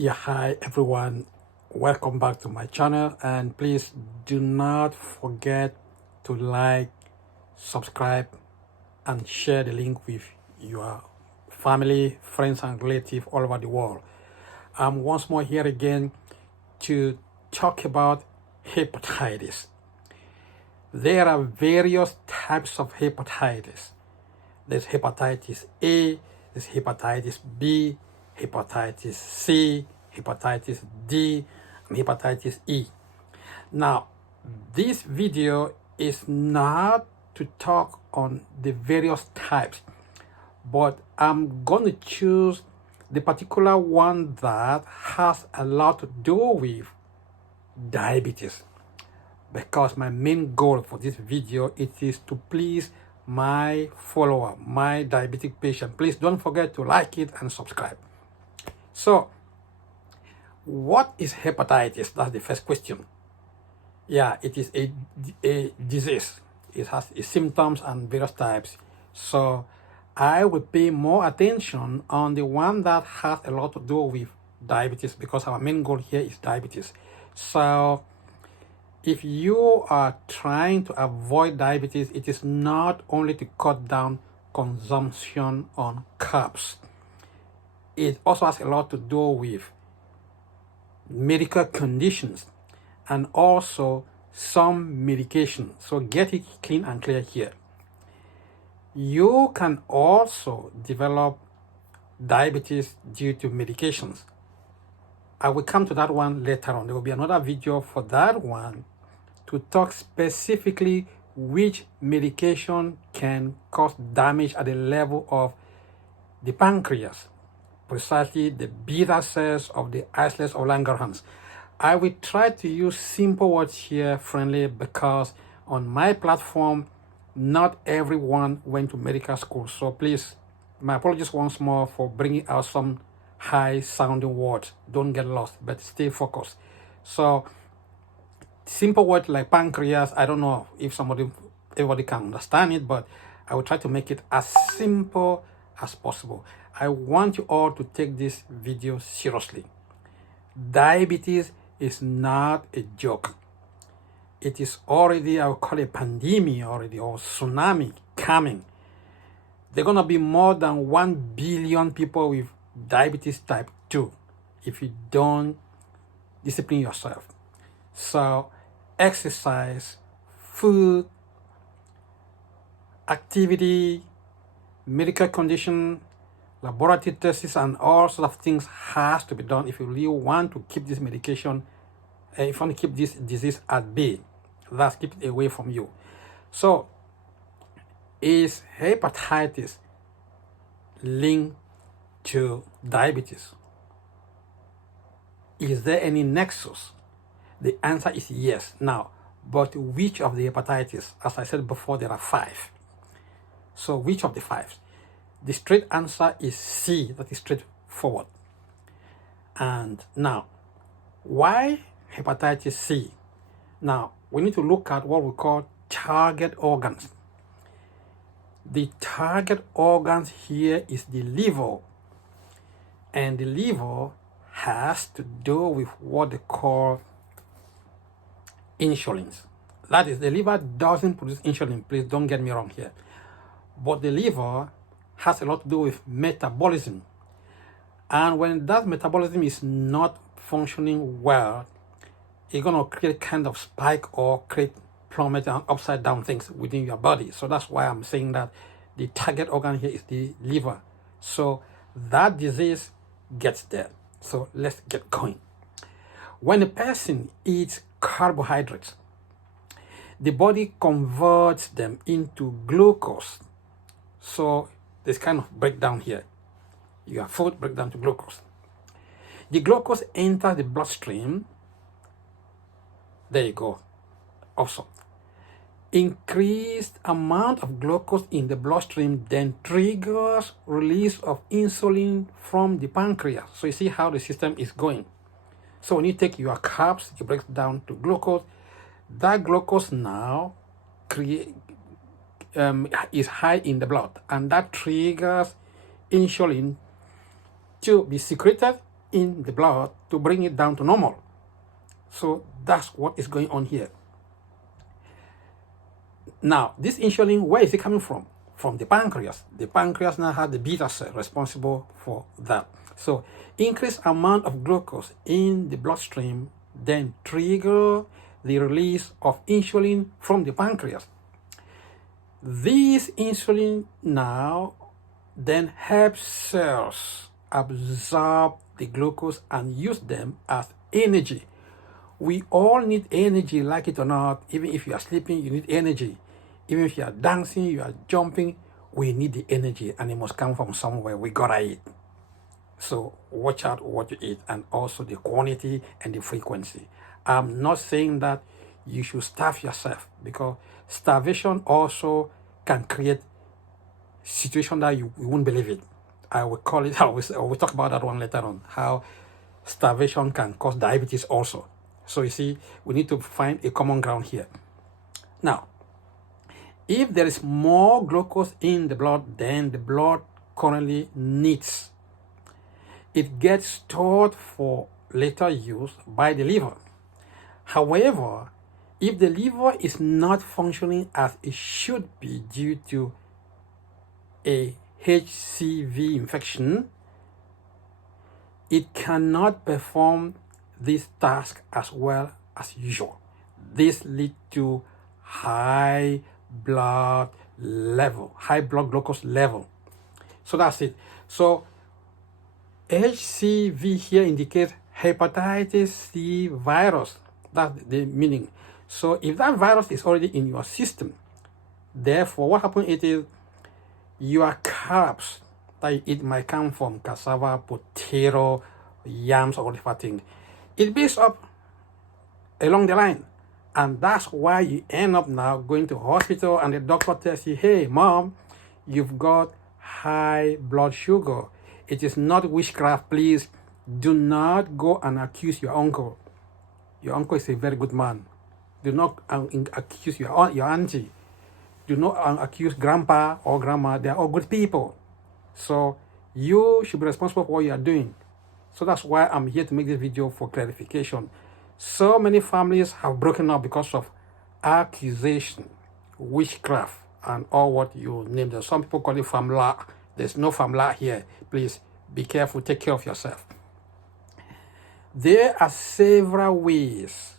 Yeah, hi everyone. Welcome back to my channel, and please do not forget to like, subscribe, and share the link with your family, friends, and relatives all over the world. I'm once more here again to talk about hepatitis. There are various types of hepatitis. There's hepatitis A, there's hepatitis B, hepatitis C, hepatitis D, and hepatitis E. Now, this video is not to talk on the various types, but I'm going to choose the particular one that has a lot to do with diabetes, because my main goal for this video it is to please my follower, my diabetic patient. Please don't forget to like it and subscribe. So, what is hepatitis? That's the first question. Yeah, it is a disease. It has its symptoms and various types. So, I will pay more attention on the one that has a lot to do with diabetes, because our main goal here is diabetes. So, if you are trying to avoid diabetes, it is not only to cut down consumption on carbs. It also has a lot to do with medical conditions and also some medication. So get it clean and clear here. You can also develop diabetes due to medications. I will come to that one later on. There will be another video for that one to talk specifically which medication can cause damage at the level of the pancreas, precisely the beta cells of the islets of Langerhans. I will try to use simple words here, friendly, because on my platform, not everyone went to medical school. So please, my apologies once more for bringing out some high-sounding words. Don't get lost, but stay focused. So, simple word like pancreas, I don't know if everybody can understand it, but I will try to make it as simple as possible. I want you all to take this video seriously. Diabetes is not a joke. It is already, I would call it a pandemic already, or tsunami coming. There are going to be more than 1 billion people with diabetes type 2 if you don't discipline yourself. So, exercise, food, activity, medical condition, laboratory tests, and all sorts of things has to be done if you really want to keep this medication, if you want to keep this disease at bay. That's keep it away from you. So, is hepatitis linked to diabetes? Is there any nexus? The answer is yes. Now, but which of the hepatitis? As I said before, there are 5. So which of the 5? The straight answer is C. That is straightforward. And now, why hepatitis C? Now, we need to look at what we call target organs. The target organs here is the liver. And the liver has to do with what they call insulins. That is, the liver doesn't produce insulin. Please don't get me wrong here. But the liver has a lot to do with metabolism. And when that metabolism is not functioning well, it's going to create kind of spike or create plummet and upside down things within your body. So that's why I'm saying that the target organ here is the liver. So that disease gets there. So let's get going. When a person eats carbohydrates, the body converts them into glucose. So there's kind of breakdown here. Your food breaks down to glucose. The glucose enters the bloodstream. There you go. Awesome. Increased amount of glucose in the bloodstream then triggers release of insulin from the pancreas. So you see how the system is going. So when you take your carbs, it breaks down to glucose. That glucose now is high in the blood, and that triggers insulin to be secreted in the blood to bring it down to normal. So that's what is going on here. Now, this insulin, where is it coming from? From the pancreas. The pancreas now has the beta cell responsible for that. So increased amount of glucose in the bloodstream then trigger the release of insulin from the pancreas. This insulin now then helps cells absorb the glucose and use them as energy. We all need energy, like it or not. Even if you are sleeping, you need energy. Even if you are dancing, you are jumping, we need the energy, and it must come from somewhere. We gotta eat. So watch out what you eat, and also the quantity and the frequency. I'm not saying that you should starve yourself, because starvation also can create situation that you won't believe it. I will call it, I will talk about that one later on, how starvation can cause diabetes also. So you see, we need to find a common ground here. Now, if there is more glucose in the blood than the blood currently needs, it gets stored for later use by the liver. However, if the liver is not functioning as it should be due to a HCV infection, it cannot perform this task as well as usual. This leads to high blood glucose level. So that's it. So HCV here indicates hepatitis C virus. That's the meaning. So if that virus is already in your system, therefore what happens is your carbs that you eat might come from cassava, potato, yams, or whatever thing. It builds up along the line. And that's why you end up now going to hospital and the doctor tells you, hey, mom, you've got high blood sugar. It is not witchcraft. Please do not go and accuse your uncle. Your uncle is a very good man. Do not accuse your auntie. Do not accuse grandpa or grandma. They are all good people. So you should be responsible for what you are doing. So that's why I'm here to make this video for clarification. So many families have broken up because of accusation, witchcraft, and all what you name them. Some people call it famla. There's no famla here. Please be careful. Take care of yourself. There are several ways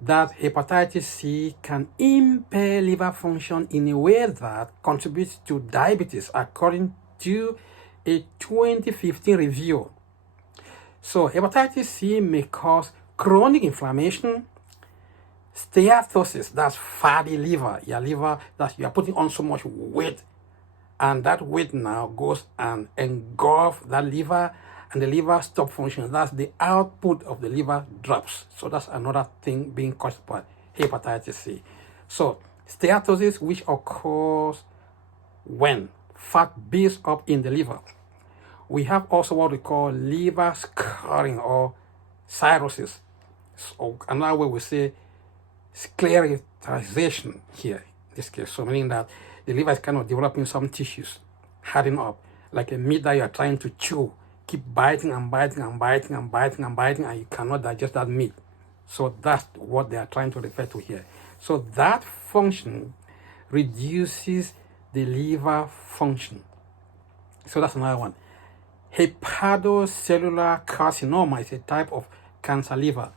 that hepatitis C can impair liver function in a way that contributes to diabetes, according to a 2015 review. So hepatitis C may cause chronic inflammation, steatosis, that's fatty liver, your liver, that you are putting on so much weight, and that weight now goes and engulfs that liver, and the liver stops functioning. That's the output of the liver drops. So that's another thing being caused by hepatitis C. So steatosis, which occurs when fat builds up in the liver. We have also what we call liver scarring or cirrhosis. So another way we say sclerotization here in this case. So meaning that the liver is kind of developing some tissues, hardening up, like a meat that you are trying to chew. Keep biting and biting and biting and biting and biting, and you cannot digest that meat. So that's what they are trying to refer to here. So that function reduces the liver function. So that's another one. Hepatocellular carcinoma is a type of cancer liver,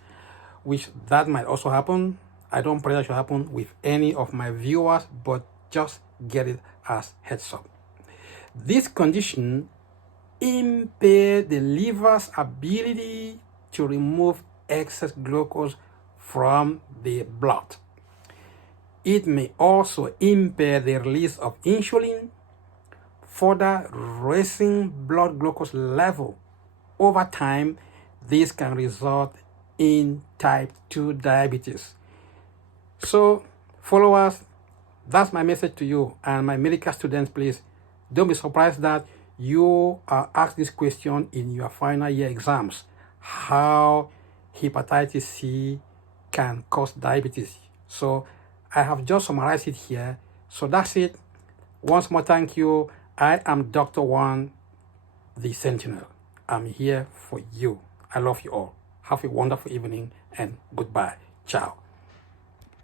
which that might also happen. I don't pray that should happen with any of my viewers, but just get it as heads up. This condition impairs the liver's ability to remove excess glucose from the blood. It may also impair the release of insulin, further raising blood glucose level. Over time, this can result in type 2 diabetes. So, followers, that's my message to you and my medical students. Please don't be surprised that you are asked this question in your final year exams, how hepatitis C can cause diabetes. So I have just summarized it here. So that's it. Once more, thank you. I am Dr. WAN, the Sentinel. I'm here for you. I love you all. Have a wonderful evening and goodbye. Ciao.